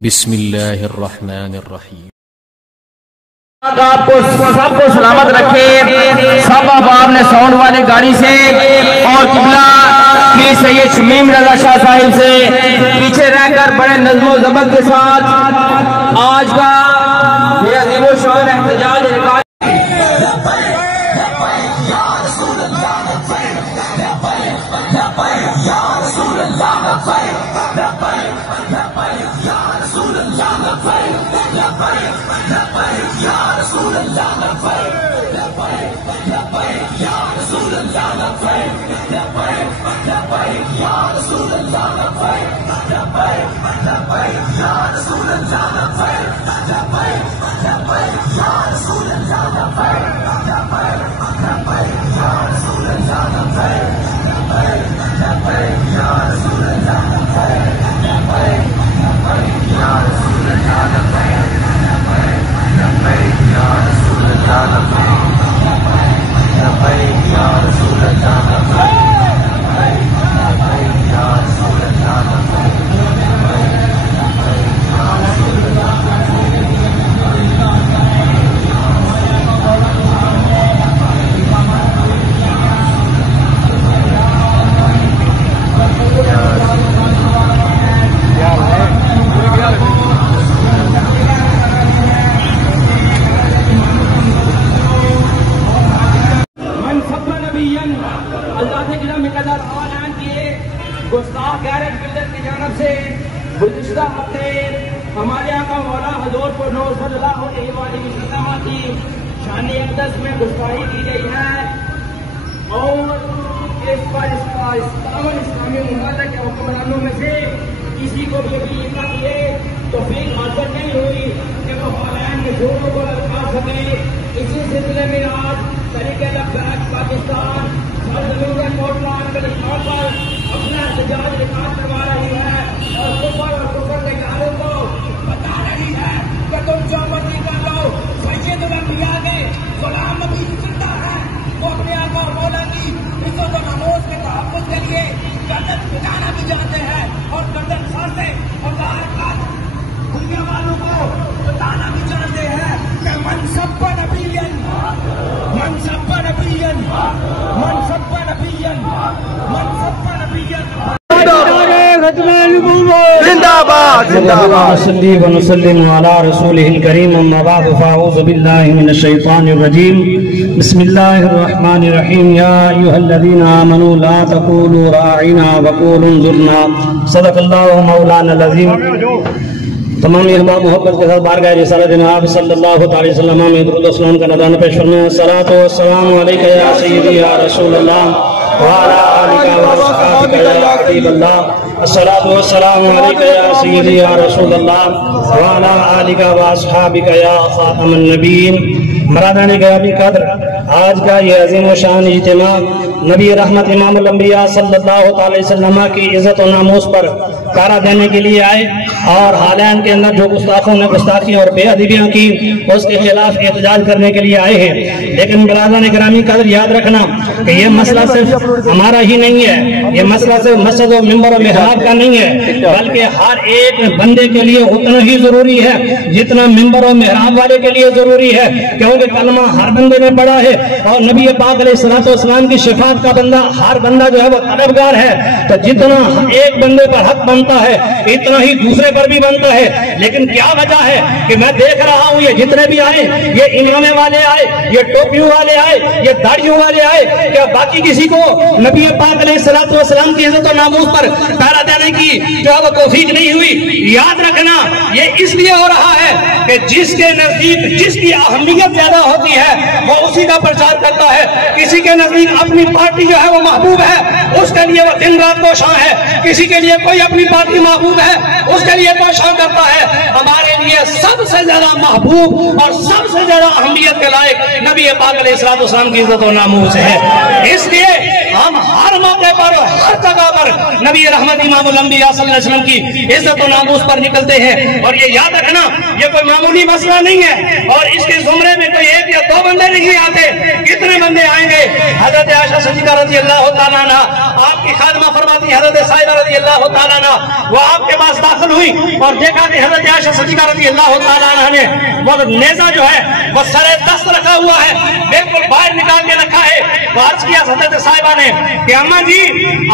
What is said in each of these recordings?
بسم اللہ الرحمن الرحیم۔ آپ کو سب کو سلامت رکھے، سب آپ نے ساؤنڈ والی گاڑی سے اور قبلہ پیر سید شمیم رضا شاہ صاحب سے پیچھے رہ کر بڑے نظم و ضبط کے ساتھ آج کا یہ عظیم و شان احتجاج گستاخ غیرت ملت کی جانب سے گزشتہ ہفتے ہمارے آقا مولا حضور پر نور صلی اللہ علیہ وسلم کی شان اقدس میں گستاخی کی گئی ہے اور اس پر اسلامی ممالک کے حکمرانوں میں سے کسی کو بھی یہ لیے توفیق حاصل نہیں ہوئی کہ وہ حالین کے جھوٹوں کو للکار سکے۔ اسی سلسلے میں آج طریقہ لبیک پاکستان سرزمین کوٹلا کلستان پر اپنا احتجاج ریکارڈ کروا رہی ہے اور کفر کے گھروں کو بتا رہی ہے کہ تم جو مرضی کر لو، سید الانبیاء کے غلام نبی زندہ ہے، وہ اپنے آقا مولا کی عزت و ناموس کے تحفظ کے لیے گردن بجانا بھی جانتے ہیں اور گردن سانسے اور دنیا والوں کو بتانا بھی چاہتے ہیں کہ منصب نبیًا منصب نبیًا منصب نبیًا منصب نبیًا زندہ باد زندہ باد نصلی و نسلم علی رسولہ الکریم اما بعد فاعوذ باللہ من الشیطان الرجیم بسم اللہ الرحمن الرحیم یا ایھا الذین آمنوا لا تقولوا راعنا وقولوا انظرنا صدق اللہ مولانا العظیم۔ تمام احباب محبت کے ساتھ بارگاہ رسالت جناب صلی اللہ علیہ وسلم میں درود و سلام کا نذرانہ پیش فرمائیں۔ الصلاۃ والسلام علیک یا سیدی یا رسول اللہ وعلی آلک واصحابک یا حبیب اللہ۔ الصلاۃ والسلام علیک یا سیدی یا رسول اللہ وعلی آلک واصحابک یا خاتم النبیین۔ مرادان گرامی قدر، آج کا یہ عظیم و شان اجتماع نبی رحمت امام الانبیاء صلی اللہ علیہ وسلم کی عزت و ناموس پر پہرا دینے کے لیے آئے اور حالین کے اندر جو گستاخوں نے گستاخی اور بے ادبیاں کی اس کے خلاف احتجاج کرنے کے لیے آئے ہیں۔ لیکن برادران گرامی قدر، یاد رکھنا کہ یہ مسئلہ صرف ہمارا ہی نہیں ہے، یہ مسئلہ صرف مسجد و منبر و محراب کا نہیں ہے، بلکہ ہر ایک بندے کے لیے اتنا ہی ضروری ہے جتنا منبر و محراب والے کے لیے ضروری ہے، کیونکہ کلمہ ہر بندے نے پڑھا ہے اور نبی پاک علیہ الصلوۃ والسلام کی شفاعت کا بندہ ہر بندہ جو ہے وہ طلبگار ہے۔ تو جتنا ایک بندے پر حق بنتا ہے اتنا ہی دوسرے پر بھی بنتا ہے۔ لیکن کیا وجہ ہے کہ میں دیکھ رہا ہوں یہ جتنے بھی آئے، یہ امامے والے آئے، یہ ٹوپیوں والے آئے، یہ داڑھیوں والے آئے، کیا باقی کسی کو نبی پاک علیہ الصلوۃ والسلام کی عزت و ناموس پر پہرا دینے کی جو ہے وہ توفیق نہیں ہوئی؟ یاد رکھنا یہ اس لیے ہو رہا ہے کہ جس کے نزدیک جس کی اہمیت زیادہ ہوتی ہے وہ اسی کا پرچار کرتا ہے۔ کسی کے نزدیک اپنی پارٹی جو ہے وہ محبوب ہے، اس کے لیے وہ دن رات کوشاں ہے۔ کسی کے لیے کوئی اپنی پارٹی محبوب ہے، اس کے لیے کوشاں کرتا ہے۔ ہمارے لیے سب سے زیادہ محبوب اور سب سے زیادہ اہمیت کے لائق نبی پاک علیہ السلام کی عزت و ناموس ہے۔ اس لیے ہم ہر موقع پر ہر جگہ پر نبی رحمت امام الانبیاء صلی اللہ علیہ وسلم کی عزت و ناموس پر نکلتے ہیں۔ اور یہ یاد رکھنا یہ کوئی معمولی مسئلہ نہیں ہے اور اس کے زمرے میں کوئی ایک یا دو بندے نہیں آتے، کتنے بندے آئیں گے؟ حضرت عائشہ صدیقہ رضی اللہ تعالیٰ عنہ، آپ کی خادمہ فرماتی حضرت سائدہ رضی اللہ تعالیٰ عنہ، وہ آپ کے پاس داخل ہوئی اور دیکھا کہ حضرت عائشہ صدیقہ رضی اللہ تعالیٰ عنہ نے وہ نیزہ جو ہے وہ سر دست رکھا ہوا ہے، بالکل باہر نکال کے رکھا ہے۔ تو عرض کیا حضرت صاحبہ نے کہ اماں جی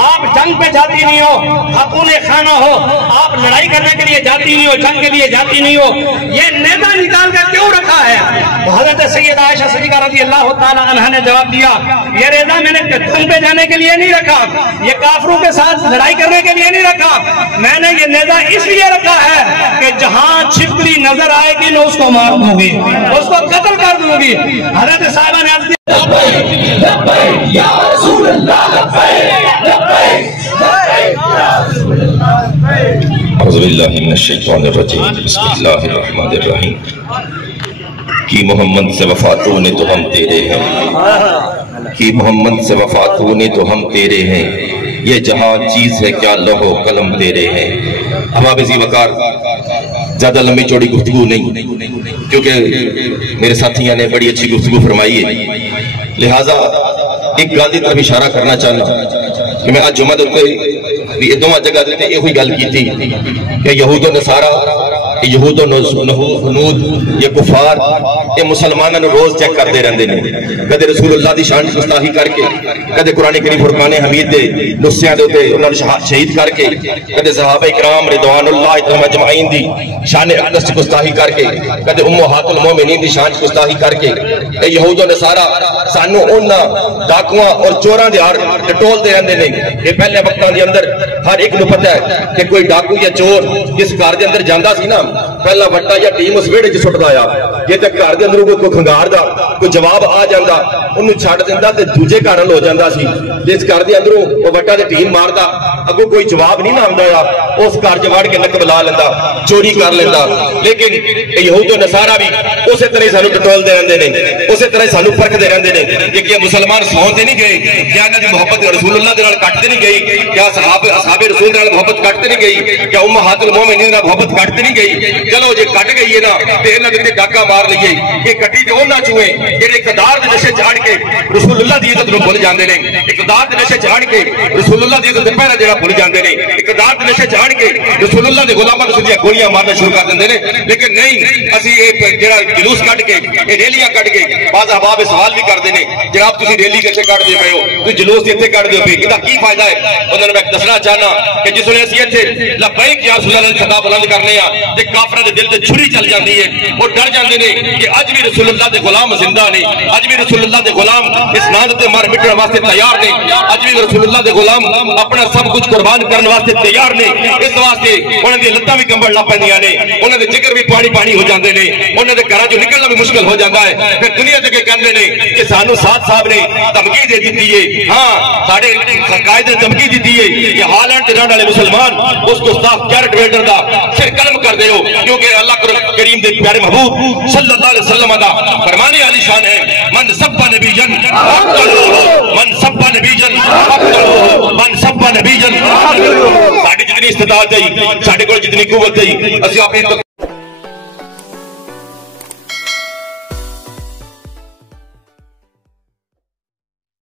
آپ جنگ پہ جاتی نہیں ہو، خاتون خانہ ہو، آپ لڑائی کرنے کے لیے جاتی نہیں ہو، جنگ کے لیے جاتی نہیں ہو، یہ نیزہ نکال کر کیوں رکھا ہے؟ تو حضرت سیدہ عائشہ صدیقہ رضی اللہ تعالیٰ عنہ نے جواب دیا، یہ نیزہ میں نے جنگ پہ جانے کے لیے نہیں رکھا، یہ کافروں کے ساتھ لڑائی کرنے کے لیے نہیں رکھا، میں نے یہ نیزہ اس لیے رکھا ہے کہ جہاں چھپکلی نظر آئے گی میں اس کو مار دوں گی، اس کو قتل کر دوں گی۔ حضرت صاحبہ نے عرض کیا اعوذ باللہ من الشیطان الرجیم، بسم اللہ الرحمن الرحیم۔ کی محمد سے وفاتوں نے تو ہم تیرے ہیں، کی محمد سے وفاتوں نے تو ہم تیرے ہیں، یہ جہاں چیز ہے کیا لوح و قلم تیرے ہیں۔ اب ذی وقار زیادہ لمبی چوڑی گفتگو نہیں، کیونکہ میرے ساتھیاں نے بڑی اچھی گفتگو فرمائی ہے، لہٰذا ایک گل دی طرف اشارہ کرنا چاہنا کہ میں آج جمعہ دے یہ دونوں جگہ دیتے یہ ہوئی گل کی تھی کہ یہود و نصارہ، یہود و ہنود، یہ کفار، یہ مسلمانوں نے روز چیک کرتے رہتے ہیں، کدے رسول اللہ دی شان گستاخی کر کے، کدے قرآن کریم فرقان حمید دے نسخیاں دے اوپر انہاں نے شہید کر کے، کدے صحابہ کرام رضوان اللہ تعالی اجمعین دی شان اقدس گستاخی کر کے، کدے امہات المومنین دی شان گستاخی کر کے، اے یہود و نصارہ سانو انہاں ڈاکواں اور چوراں دے ہار ٹٹول دے رہندے نے۔ یہ پہلے وقتاں دے اندر ہر ایک نو پتہ ہے کہ کوئی ڈاکو یا چور جس گھر دے اندر جاندا سی نا، پہلا وٹا یا ٹیم اس ویڑے چ سٹدا آیا، جے تے گھر دے اندر کوئی کھنگار دا کوئی جواب آ جاندا انہوں چھڈ دیندا تے دوجے گھر ہو جاندا سی۔ جس گھر دے اندروں او وٹا تے ٹیم ماردا اگوں کوئی جواب نہیں نہ آندا اس گھر چ وڑ کے نقب لا لیندا، چوری کر لیندا۔ لیکن یہود و نصارہ بھی اسی طرح سانو ٹٹول دے رہندے نے، اسی طرح سانو فرق دے رہندے نے کہ کیا مسلمان سون تے نہیں گئے، کیا انہاں دی محبت رسول اللہ دے نال کٹ تے نہیں گئی، کیا اصحاب رسول نال محبت کٹ تے نہیں گئی، کیا امہات المومنین نال محبت کٹ تے نہیں گئی؟ چلو جے کٹ گئی ہے نا تے انہاں دے ڈاکا مار لئیے، یہ کٹی تے انہاں چوں ہے جڑے اقتدار دے نشے چڑھ کے رسول اللہ دی عزت نوں بھول جاندے نے، اقتدار دے نشے چڑھ کے رسول اللہ دی عزت تے پہرا جڑا بھول جاندے نے، اقتدار دے نشے چڑھ کے رسول اللہ دے غلاماں نوں سیدھیاں گولیاں مارنا شروع کر دیندے نے۔ لیکن نہیں، اسی یہ جڑا جلوس کٹ کے یہ ریلیاں کٹ کے بعض احباب سوال بھی کردے نے جناب تسی ریلی کتے کٹ دے پئے ہو، تسی جلوس اتنے کٹ دے پئے، ادا کی فائدہ ہے؟ انہوں نے میں دسنا چاہنا کہ جس نے اسی اتنے لبیک یا رسول اللہ نے خطاب بلند کرنے آ تے کافراں دے دل تے چھری چل جاندی ہے، وہ ڈر جاندے نے کہ اج بھی رسول اللہ دے غلام زندہ نے، اج بھی رسول اللہ دے غلام اس ناند تے مار مٹن واسطے تیار نے، اج بھی رسول اللہ دے غلام اپنا سب کچھ قربان کرنے واسطے تیار نے۔ اس واسطے انہاں دی لتاں بھی کمبل لگ پیندیاں نے، انہاں دے جگر بھی پانی پانی ہو جاندے نے، انہاں دے گھراں چوں نکلنا بھی مشکل ہو جاتا ہے۔ پھر دنیا تے کہندے نے کہ سانو ساتھ صاحب نے دھمکی دے دتی ہے، ہاں ساڈے قائد نے دھمکی دتی ہے کہ ہالینڈ تے رہن والے مسلمان اس گستاخ کیرٹ ویڈر دا سر قلم کر دیو، کیونکہ اللہ کریم دے پیارے محبوب صلی اللہ علیہ وسلم دا فرمان عالی شان ہے، من سب نبیًا فاقتلوہ، من سب نبیًا فاقتلوہ، من سب نبیًا فاقتلوہ۔ ساڈی جتنی استطاعت ہے، ساڈے کول جتنی قوت ہے، اسی اپنی